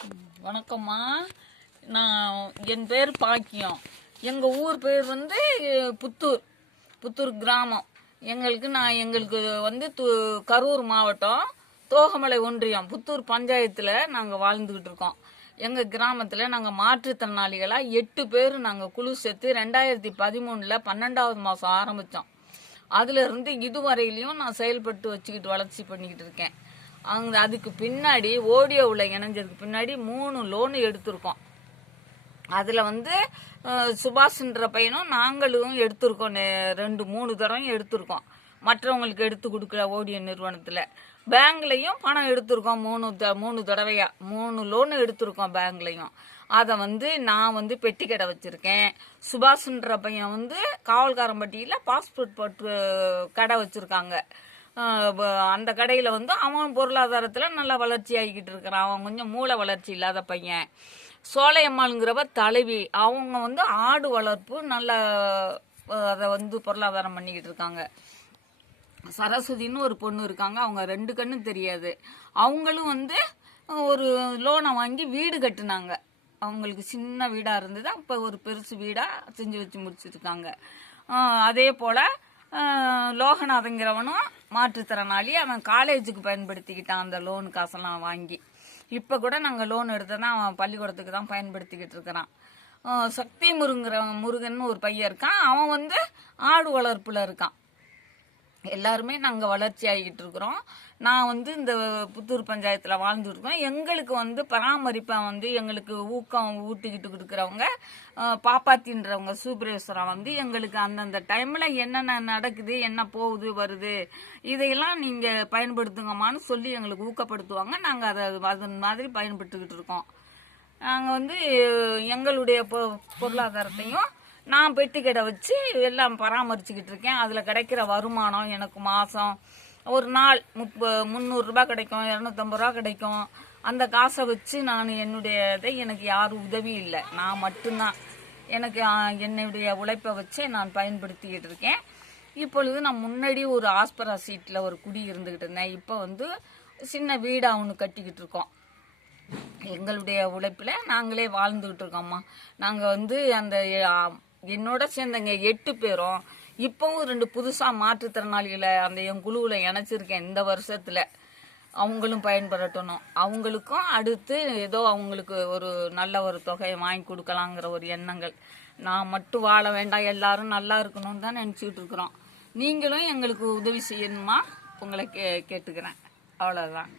வணக்கம்மா. நான் என் பேர் பாக்கியம். எங்கள் ஊர் பேர் வந்து புத்தூர் கிராமம். எங்களுக்கு வந்து கரூர் மாவட்டம் தோகமலை ஒன்றியம் புத்தூர் பஞ்சாயத்தில் நாங்கள் வாழ்ந்துக்கிட்டு இருக்கோம். எங்கள் கிராமத்தில் நாங்கள் மாற்றுத்திறனாளிகளாக 8 பேர் நாங்கள் குழு சேர்த்து 2013 12வது மாதம் ஆரம்பித்தோம். அதுலேருந்து இதுவரையிலையும் நான் செயல்பட்டு வளர்ச்சி பண்ணிக்கிட்டு இருக்கேன். அதுக்கு பின்னாடி ஓடியோவில் இணைஞ்சதுக்கு பின்னாடி 3 லோன் எடுத்திருக்கோம். அதில் வந்து சுபாஷ்ன்ற பையனும் நாங்களும் எடுத்திருக்கோம். 2-3 தடவையும் எடுத்திருக்கோம். மற்றவங்களுக்கு எடுத்து கொடுக்குற ஓடியோ நிறுவனத்தில். பேங்க்லையும் பணம் எடுத்திருக்கோம். 3 தடவையா 3 லோன் எடுத்திருக்கோம் பேங்க்லையும். அதை வந்து நான் வந்து பெட்டி கடை வச்சிருக்கேன். சுபாஷ்ன்ற பையன் வந்து காவல்காரம்பட்டியில் பாஸ்போர்ட் போட்டு கடை வச்சிருக்காங்க. அந்த கடையில் வந்து அவன் பொருளாதாரத்தில் நல்லா வளர்ச்சி ஆகிக்கிட்டு இருக்கிறான். அவன் கொஞ்சம் மூளை வளர்ச்சி இல்லாத பையன். சோலையம்மாளுங்கிறவ தலைவி. அவங்க வந்து ஆடு வளர்ப்பு நல்ல அதை வந்து பொருளாதாரம் பண்ணிக்கிட்டு இருக்காங்க. சரஸ்வதின்னு ஒரு பொண்ணு இருக்காங்க. அவங்க 2 கண்ணும் தெரியாது. அவங்களும் வந்து ஒரு லோனை வாங்கி வீடு கட்டுனாங்க. அவங்களுக்கு சின்ன வீடாக இருந்தது. அப்போ ஒரு பெருசு வீடாக செஞ்சு வச்சு முடிச்சிருக்காங்க. அதே போல் லோகநாதங்கிறவனும் மாற்றுத்திறனாளி. அவன் காலேஜுக்கு பயன்படுத்திக்கிட்டான் அந்த லோன் காசெல்லாம் வாங்கி. இப்போ கூட நாங்கள் லோன் எடுத்ததான் அவன் பள்ளிக்கூடத்துக்கு தான் பயன்படுத்திக்கிட்டு இருக்கிறான். சக்தி முருகன் ஒரு பையன் இருக்கான். அவன் வந்து ஆடு வளர்ப்பில் இருக்கான். எல்லாருமே நாங்கள் வளர்ச்சி ஆகிக்கிட்டு இருக்கிறோம். நான் வந்து இந்த புத்தூர் பஞ்சாயத்தில் வாழ்ந்துருக்கோம். எங்களுக்கு வந்து பராமரிப்பை வந்து எங்களுக்கு ஊக்கம் ஊட்டிக்கிட்டு கொடுக்குறவங்க பாப்பாத்தின்றவங்க சூப்பர்வைசரா வந்து எங்களுக்கு அந்தந்த டைமில் என்னென்ன நடக்குது, என்ன போகுது வருது, இதையெல்லாம் நீங்கள் பயன்படுத்துங்கம்மான்னு சொல்லி எங்களுக்கு ஊக்கப்படுத்துவாங்க. நாங்கள் அதன் மாதிரி பயன்படுத்திக்கிட்டு இருக்கோம். நாங்கள் வந்து எங்களுடைய பொருளாதாரத்தையும் நான் பெட்டி கடை வச்சு எல்லாம் பராமரிச்சுக்கிட்டு இருக்கேன். அதில் கிடைக்கிற வருமானம் எனக்கு மாதம் ஒரு நாள் 300 ரூபா கிடைக்கும், 250 ரூபா கிடைக்கும். அந்த காசை வச்சு நான் எனக்கு யாரும் உதவி இல்லை. நான் மட்டும்தான் என்னுடைய உழைப்பை வச்சு நான் பயன்படுத்திக்கிட்டு இருக்கேன். இப்பொழுது நான் முன்னாடி ஒரு ஆஸ்பரா சீட்டில் ஒரு குடி இருந்துக்கிட்டு இருந்தேன். இப்போ வந்து சின்ன வீடாக ஒன்று கட்டிக்கிட்டு இருக்கோம். எங்களுடைய உழைப்பில் நாங்களே வாழ்ந்துக்கிட்டு இருக்கோம்மா. நாங்கள் வந்து என்னோட சேர்ந்தங்க 8 பேரும் இப்பவும் 2 புதுசாக மாற்றுத்திறனாளிகளை என் குழுவில் இணைச்சிருக்கேன். இந்த வருஷத்தில் அவங்களும் பயன்படுத்தணும். அவங்களுக்கும் அடுத்து ஏதோ அவங்களுக்கு ஒரு நல்ல ஒரு தொகையை வாங்கி கொடுக்கலாங்கிற ஒரு எண்ணங்கள். நான் மட்டும் வாழ வேண்டாம், எல்லாரும் நல்லா இருக்கணும்னு தான் நினச்சிக்கிட்டு இருக்கிறோம். நீங்களும் எங்களுக்கு உதவி செய்யணுமா உங்களை கேட்டுக்கிறேன். அவ்வளோதான்.